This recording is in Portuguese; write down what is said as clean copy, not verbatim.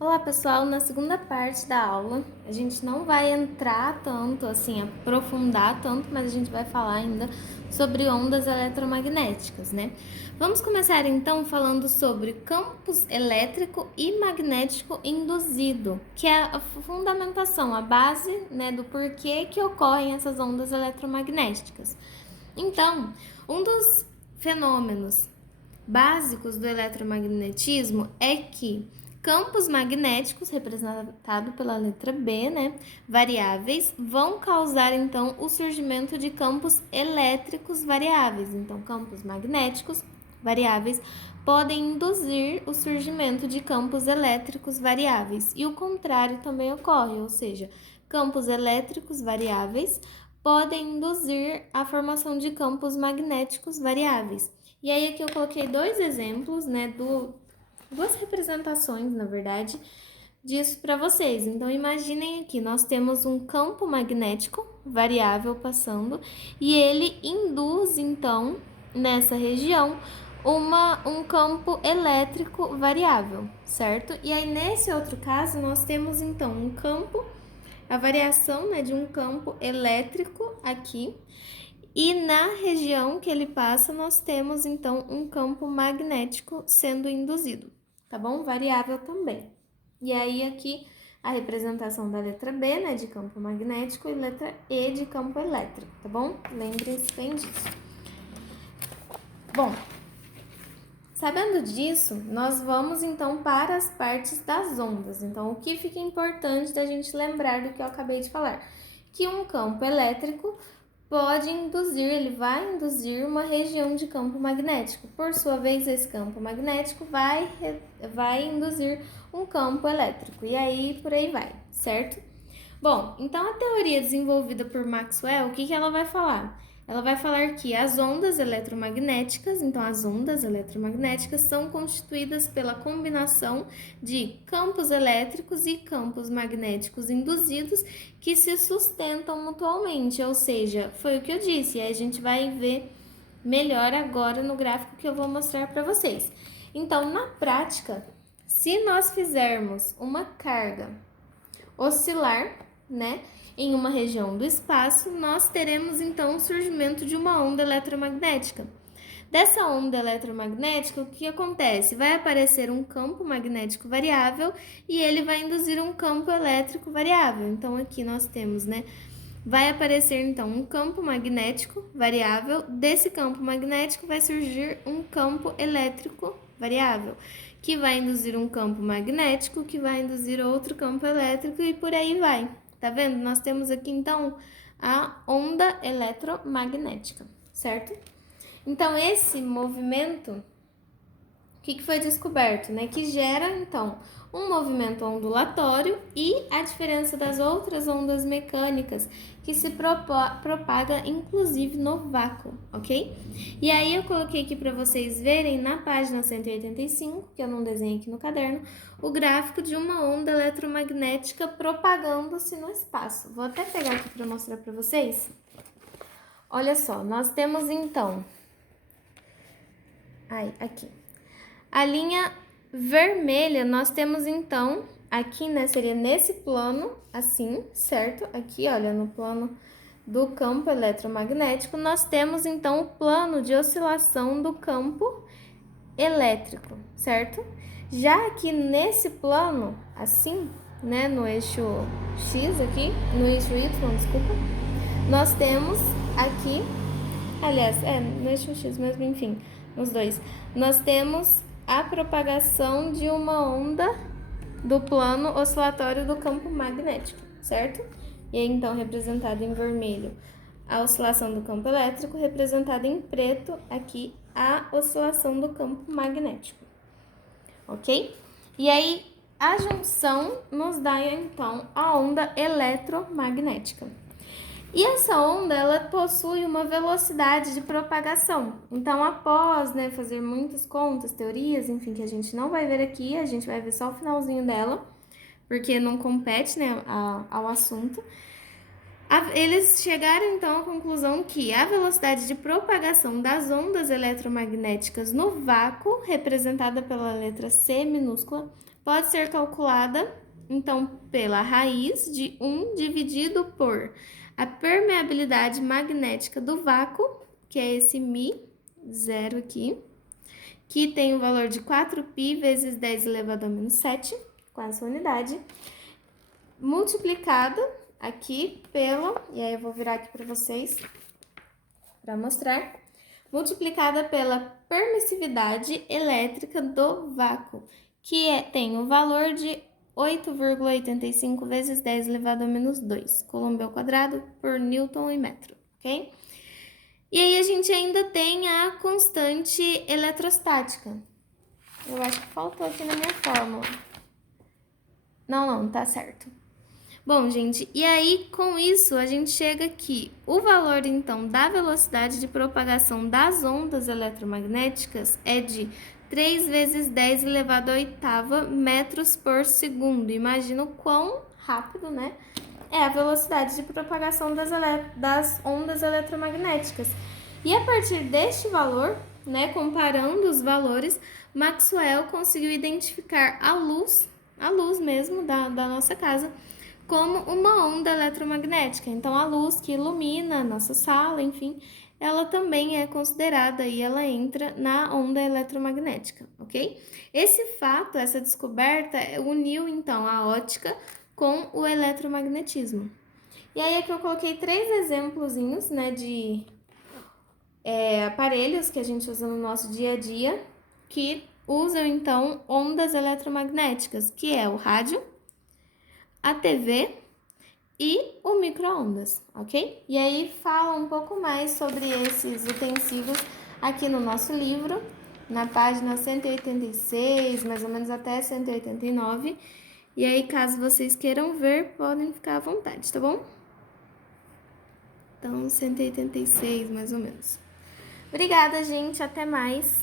Olá pessoal, na segunda parte da aula a gente não vai entrar tanto, assim, aprofundar tanto, mas a gente vai falar ainda sobre ondas eletromagnéticas, né? Vamos começar então falando sobre campos elétrico e magnético induzido, que é a fundamentação, a base, né, do porquê que ocorrem essas ondas eletromagnéticas. Então, um dos fenômenos básicos do eletromagnetismo é que campos magnéticos, representado pela letra B, né, variáveis, vão causar então o surgimento de campos elétricos variáveis. Então, campos magnéticos variáveis podem induzir o surgimento de campos elétricos variáveis. E o contrário também ocorre, ou seja, campos elétricos variáveis podem induzir a formação de campos magnéticos variáveis. E aí aqui eu coloquei dois exemplos, né, duas representações, na verdade, disso para vocês. Então imaginem aqui, nós temos um campo magnético variável passando e ele induz então nessa região um campo elétrico variável, certo? E aí nesse outro caso nós temos então um campo, a variação, né, de um campo elétrico aqui. E na região que ele passa, nós temos então um campo magnético sendo induzido, tá bom? Variável também. E aí aqui a representação da letra B, né, de campo magnético, e letra E de campo elétrico, tá bom? Lembrem-se bem disso. Bom, sabendo disso, nós vamos então para as partes das ondas. Então, o que fica importante da gente lembrar do que eu acabei de falar? Que um campo elétrico pode induzir, ele vai induzir uma região de campo magnético. Por sua vez, esse campo magnético vai induzir um campo elétrico. E aí, por aí vai, certo? Bom, então a teoria desenvolvida por Maxwell, o que ela vai falar? Ela vai falar que as ondas eletromagnéticas, então as ondas eletromagnéticas são constituídas pela combinação de campos elétricos e campos magnéticos induzidos que se sustentam mutuamente, ou seja, foi o que eu disse, e a gente vai ver melhor agora no gráfico que eu vou mostrar para vocês. Então, na prática, se nós fizermos uma carga oscilar, né, em uma região do espaço, nós teremos então o surgimento de uma onda eletromagnética. Dessa onda eletromagnética, o que acontece? Vai aparecer um campo magnético variável e ele vai induzir um campo elétrico variável. Então aqui nós temos, né, vai aparecer então um campo magnético variável, desse campo magnético vai surgir um campo elétrico variável, que vai induzir um campo magnético, que vai induzir outro campo elétrico e por aí vai. Tá vendo? Nós temos aqui então a onda eletromagnética, certo? Então esse movimento, o que foi descoberto, né? Que gera, então, um movimento ondulatório e a diferença das outras ondas mecânicas que se propaga, inclusive, no vácuo, ok? E aí eu coloquei aqui para vocês verem na página 185, que eu não desenhei aqui no caderno, o gráfico de uma onda eletromagnética propagando-se no espaço. Vou até pegar aqui para mostrar para vocês. Olha só, nós temos, então... aqui. A linha vermelha, nós temos então, aqui, né, seria nesse plano, assim, certo? Aqui, olha, no plano do campo eletromagnético, nós temos então o plano de oscilação do campo elétrico, certo? Já aqui nesse plano, assim, né, no eixo X aqui, no eixo Y, desculpa, nós temos aqui, aliás, no eixo X mesmo, enfim, nos dois, nós temos a propagação de uma onda do plano oscilatório do campo magnético, certo? E aí, então, representado em vermelho a oscilação do campo elétrico, representada em preto aqui a oscilação do campo magnético, ok? E aí, a junção nos dá, então, a onda eletromagnética. E essa onda, ela possui uma velocidade de propagação. Então, após, né, fazer muitas contas, teorias, enfim, que a gente não vai ver aqui, a gente vai ver só o finalzinho dela, porque não compete, né, ao assunto. Eles chegaram então à conclusão que a velocidade de propagação das ondas eletromagnéticas no vácuo, representada pela letra C minúscula, pode ser calculada então pela raiz de 1 dividido por a permeabilidade magnética do vácuo, que é esse μ0 aqui, que tem o valor de 4π vezes 10 elevado a menos 7, com essa unidade, multiplicado aqui pela, e aí eu vou virar aqui para vocês para mostrar, multiplicada pela permissividade elétrica do vácuo, que tem o valor de 8,85 vezes 10 elevado a menos 2, coulomb ao quadrado por Newton e metro, ok? E aí a gente ainda tem a constante eletrostática. Eu acho que faltou aqui na minha fórmula. Não, tá certo. Bom, gente, e aí com isso a gente chega aqui. O valor, então, da velocidade de propagação das ondas eletromagnéticas é de 3 vezes 10 elevado a oitava metros por segundo. Imagina o quão rápido, né? É a velocidade de propagação das ondas eletromagnéticas. E a partir deste valor, né, comparando os valores, Maxwell conseguiu identificar a luz mesmo da nossa casa, como uma onda eletromagnética. Então, a luz que ilumina a nossa sala, enfim, ela também é considerada e ela entra na onda eletromagnética, ok? Esse fato, essa descoberta, uniu, então, a ótica com o eletromagnetismo. E aí aqui eu coloquei 3 exemplozinhos, né, de aparelhos que a gente usa no nosso dia a dia, que usam, então, ondas eletromagnéticas, que é o rádio, a TV e o micro-ondas, ok? E aí fala um pouco mais sobre esses utensílios aqui no nosso livro, na página 186, mais ou menos até 189. E aí, caso vocês queiram ver, podem ficar à vontade, tá bom? Então, 186, mais ou menos. Obrigada, gente. Até mais.